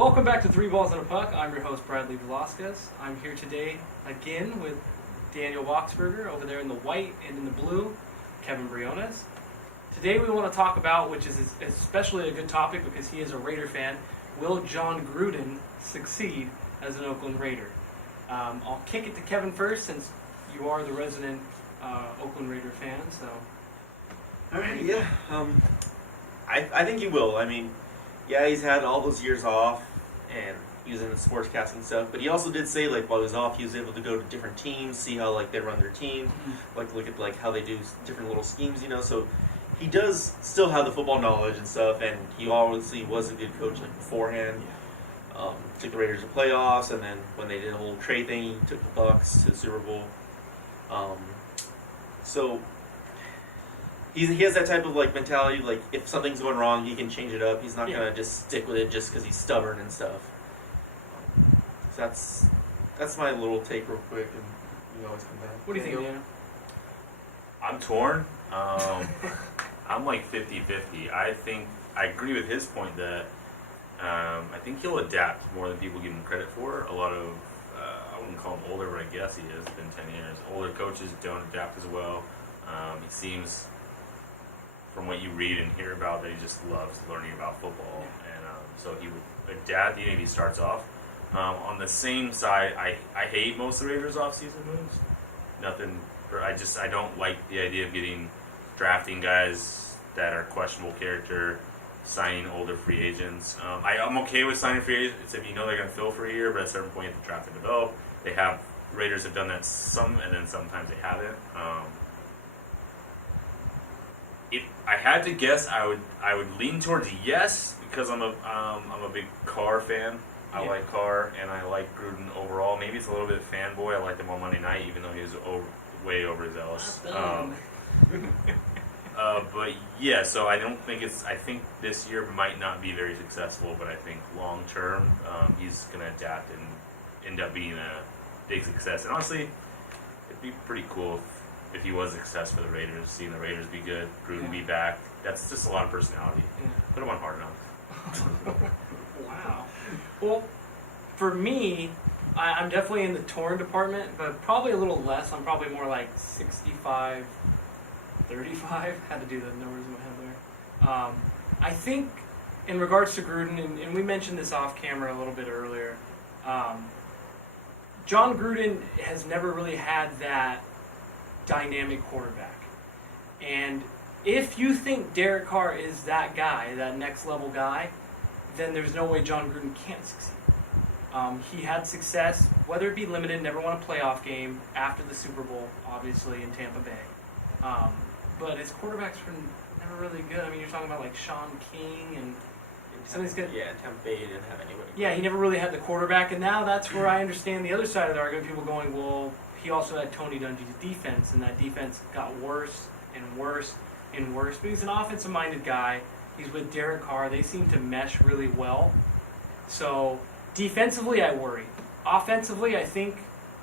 Welcome back to Three Balls and a Puck. I'm your host, Bradley Velasquez. I'm here today again with Daniel Boxberger over there in the white and in the blue, Kevin Briones. Today we want to talk about, which is especially a good topic because he is a Raider fan, will Jon Gruden succeed as an Oakland Raider? I'll kick it to Kevin first since you are the resident Oakland Raider fan. So, all right, yeah. I think he will. I mean, yeah, he's had all those years off and he was in the sportscasting stuff, but he also did say while he was off, he was able to go to different teams, see how they run their team, look at how they do different little schemes, So he does still have the football knowledge and stuff, and he obviously was a good coach beforehand. Took the Raiders to playoffs, and then when they did the whole trade thing, he took the Bucks to the Super Bowl. So he has that type of mentality. If something's going wrong, he can change it up. He's not gonna just stick with it just because he's stubborn and stuff. So that's my little take, real quick, and you always come back. What do you think, Daniel? I'm torn. I'm 50-50. I agree with his point that I think he'll adapt more than people give him credit for. A lot of I wouldn't call him older, but I guess he is. It's been 10 years. Older coaches don't adapt as well. He seems, from what you read and hear about, that he just loves learning about football, and so he would adapt even if he starts off. On the same side, I hate most of the Raiders off-season moves. I don't like the idea of drafting guys that are questionable character, signing older free agents. I'm okay with signing free agents if you know they're going to fill for a year, but at a certain point you have to draft and develop. Raiders have done that some, and then sometimes they haven't. If I had to guess, I would lean towards yes because I'm a big Carr fan. I like Carr and I like Gruden overall. Maybe it's a little bit fanboy. I liked him on Monday night, even though he was way overzealous. But yeah, so I don't think I think this year might not be very successful, but I think long term he's going to adapt and end up being a big success. And honestly, it'd be pretty cool if he was a success for the Raiders, seeing the Raiders be good, Gruden be back. That's just a lot of personality. Put him on Hard Knocks. Wow. Well, for me, I'm definitely in the torn department, but probably a little less. I'm probably more 65, 35. Had to do the numbers in my head there. I think in regards to Gruden, and we mentioned this off camera a little bit earlier, Jon Gruden has never really had that dynamic quarterback. And if you think Derek Carr is that guy, that next level guy, then there's no way Jon Gruden can't succeed. He had success, whether it be limited, never won a playoff game after the Super Bowl, obviously, in Tampa Bay. But his quarterbacks were never really good. I mean, you're talking about Sean King and somebody's good. Yeah, Tampa Bay didn't have anybody. Yeah, he never really had the quarterback, and now that's where I understand the other side of the argument. People going, well, he also had Tony Dungy's defense, and that defense got worse and worse and worse. But he's an offensive-minded guy. He's with Derek Carr. They seem to mesh really well. So defensively, I worry. Offensively, I think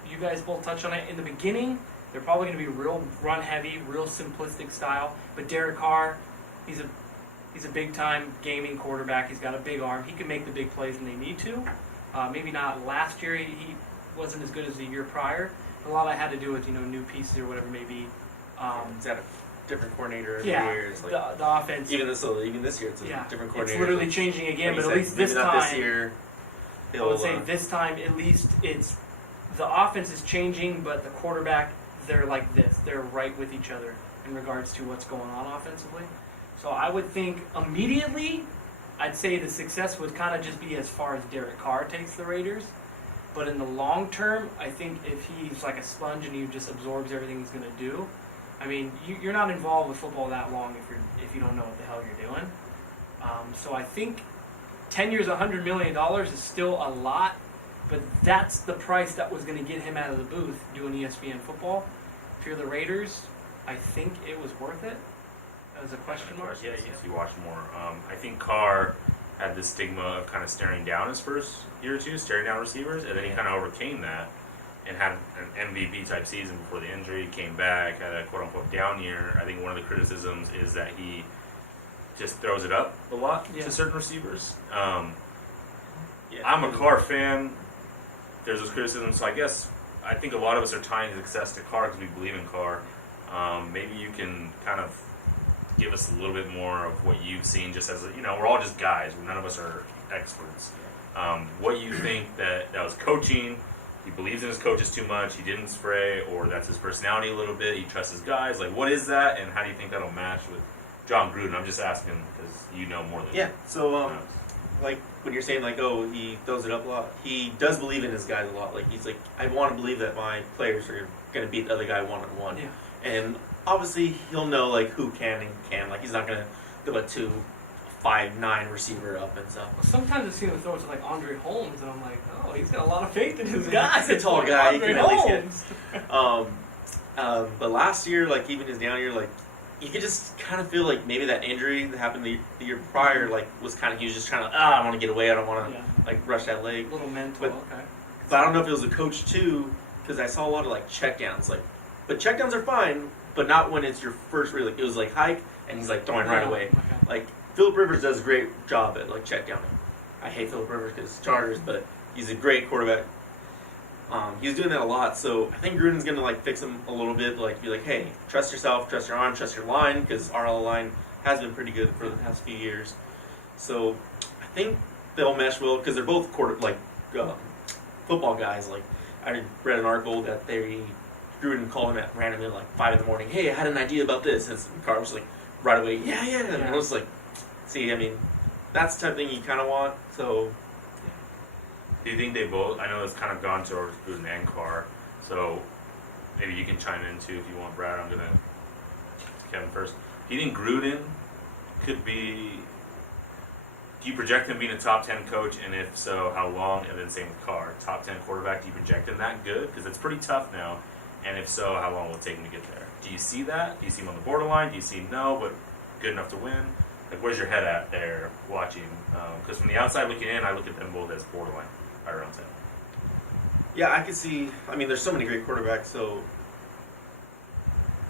you guys both touched on it. In the beginning, they're probably going to be real run-heavy, real simplistic style. But Derek Carr, he's a big-time gaming quarterback. He's got a big arm. He can make the big plays when they need to. Maybe not last year. He wasn't as good as the year prior. A lot of that had to do with new pieces or whatever it may be. Is that a different coordinator every yeah, year? The offense. Even this year, it's a different coordinator. It's literally changing again, but at least this maybe time. Not this year. I would say this time, at least the offense is changing, but the quarterback, they're like this. They're right with each other in regards to what's going on offensively. So I would think immediately, I'd say the success would kind of just be as far as Derek Carr takes the Raiders. But in the long term, I think if he's like a sponge and he just absorbs everything he's going to do, I mean, you're not involved with football that long if you don't know what the hell you're doing. So I think 10 years, $100 million is still a lot, but that's the price that was going to get him out of the booth doing ESPN football. If you're the Raiders, I think it was worth it. That was a question mark. Yeah, you watch more. I think Carr had this stigma of kind of staring down his first year or two, staring down receivers, and then he kind of overcame that and had an MVP type season before the injury, came back, had a quote unquote down year. I think one of the criticisms is that he just throws it up a lot to certain receivers. Yeah. I'm a Carr fan. There's this criticism, so I think a lot of us are tying success to Carr because we believe in Carr. Maybe you can kind of give us a little bit more of what you've seen, just as we're all just guys. None of us are experts. What you think that was coaching? He believes in his coaches too much. He didn't spray, or that's his personality a little bit. He trusts his guys. Like, what is that, and how do you think that'll match with Jon Gruden? I'm just asking because you know more than Yeah. So like when you're saying like, oh, he throws it up a lot. He does believe in his guys a lot. Like he's like, I want to believe that my players are going to beat the other guy 1-on-1. Yeah. And obviously he'll know like who can and can't. Like he's not going to go a 2'5'9" receiver up and stuff. Well, sometimes I've seen him throw it to like Andre Holmes, and I'm like, oh, he's got a lot of faith in his guy. He's a tall guy. He Andre can at least Holmes. get. But last year, like even his down year, like you could just kind of feel like maybe that injury that happened the year prior, like was kind of he was just trying to I want to get away. I don't want to like rush that leg. A little mental. But- Okay. But I don't know if it was a coach too, because I saw a lot of like checkdowns. Like, but checkdowns are fine, but not when it's your first read. Like it was like hike, and he's like throwing right away. Okay. Like Philip Rivers does a great job at like checkdowning. I hate Philip Rivers because Chargers, but he's a great quarterback. He was doing that a lot, so I think Gruden's gonna like fix him a little bit. Like be like, hey, trust yourself, trust your arm, trust your line, because our line has been pretty good for the past few years. So I think they'll mesh well because they're both football guys. Like I read an article that Gruden called him at randomly at like 5 a.m. Hey, I had an idea about this, and Carr was like right away, yeah. And I was like, see, I mean, that's the type of thing you kind of want. So. Do you think they both? I know it's kind of gone towards Gruden and Carr, so maybe you can chime in too if you want, Brad. I'm gonna Kevin first. Do you think Gruden could be? Do you project him being a top 10 coach, and if so, how long? And then same with Carr, top 10 quarterback. Do you project him that good? Because it's pretty tough now. And if so, how long will it take him to get there? Do you see that? Do you see him on the borderline? Do you see no, but good enough to win? Like, where's your head at there watching? Because from the outside looking in, I look at them both as borderline. Around 10. Yeah, I could see. I mean, there's so many great quarterbacks. So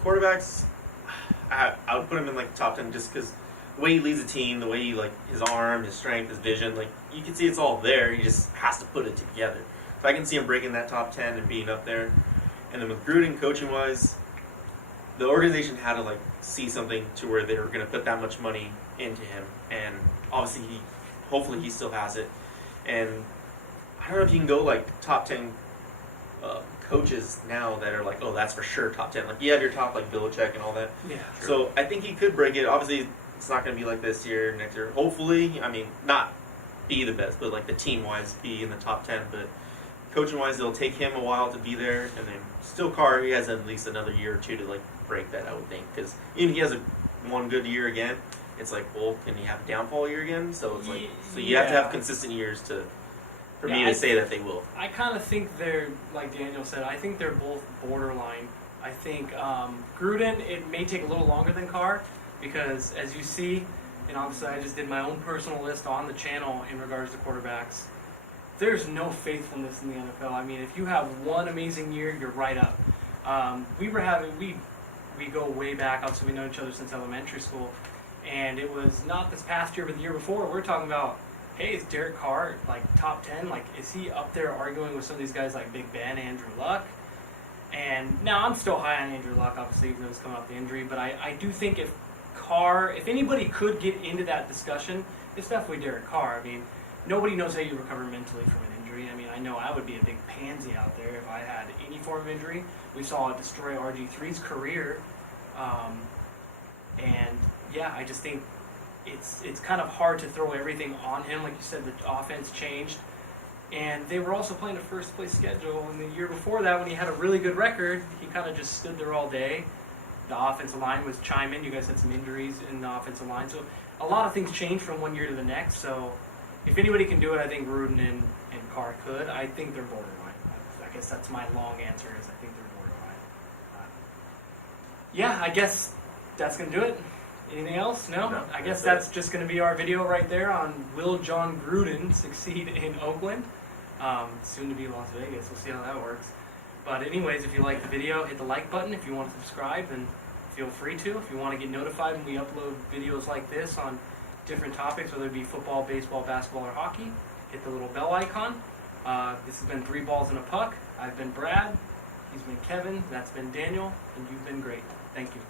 quarterbacks, I would put him in like top 10 just because the way he leads a team, the way he like his arm, his strength, his vision, like you can see it's all there. He just has to put it together. So I can see him breaking that top 10 and being up there. And then with Gruden, coaching wise, the organization had to like see something to where they were going to put that much money into him, and obviously hopefully he still has it. And I don't know if you can go like top 10 coaches now that are like, oh, that's for sure top 10. Like you have your top like Belichick and all that. Yeah. So I think he could break it. Obviously, it's not going to be like this year, next year. Hopefully, I mean, not be the best, but like the team wise, be in the top 10. But coaching wise, it'll take him a while to be there, and then still Carr, he has at least another year or two to like break that, I would think, because even if he has one good year again, it's like, well, can he have a downfall year again? So it's like, so you have to have consistent years for me to say that they will. I kind of think they're, like Daniel said, I think they're both borderline. I think Gruden, it may take a little longer than Carr, because as you see, and obviously I just did my own personal list on the channel in regards to quarterbacks, there's no faithfulness in the NFL. I mean, if you have one amazing year, you're right up. We go way back, obviously we've known each other since elementary school, and it was not this past year, but the year before, we're talking about, hey, is Derek Carr like top 10? Like, is he up there arguing with some of these guys like Big Ben, Andrew Luck? And now I'm still high on Andrew Luck, obviously, even though he's coming off the injury. But I do think if anybody could get into that discussion, it's definitely Derek Carr. I mean, nobody knows how you recover mentally from an injury. I mean, I know I would be a big pansy out there if I had any form of injury. We saw it destroy RG3's career. And yeah, I just think it's kind of hard to throw everything on him. Like you said, the offense changed. And they were also playing a first-place schedule. And the year before that, when he had a really good record, he kind of just stood there all day. The offensive line was chiming. You guys had some injuries in the offensive line. So a lot of things changed from one year to the next. So if anybody can do it, I think Gruden and Carr could. I think they're borderline. I guess that's my long answer is I think they're borderline. Yeah, I guess that's going to do it. Anything else? No? I guess that's just going to be our video right there on will Jon Gruden succeed in Oakland? Soon to be Las Vegas. We'll see how that works. But anyways, if you like the video, hit the like button. If you want to subscribe, then feel free to. If you want to get notified when we upload videos like this on different topics, whether it be football, baseball, basketball, or hockey, hit the little bell icon. This has been 3 Balls and a Puck. I've been Brad. He's been Kevin. That's been Daniel. And you've been great. Thank you.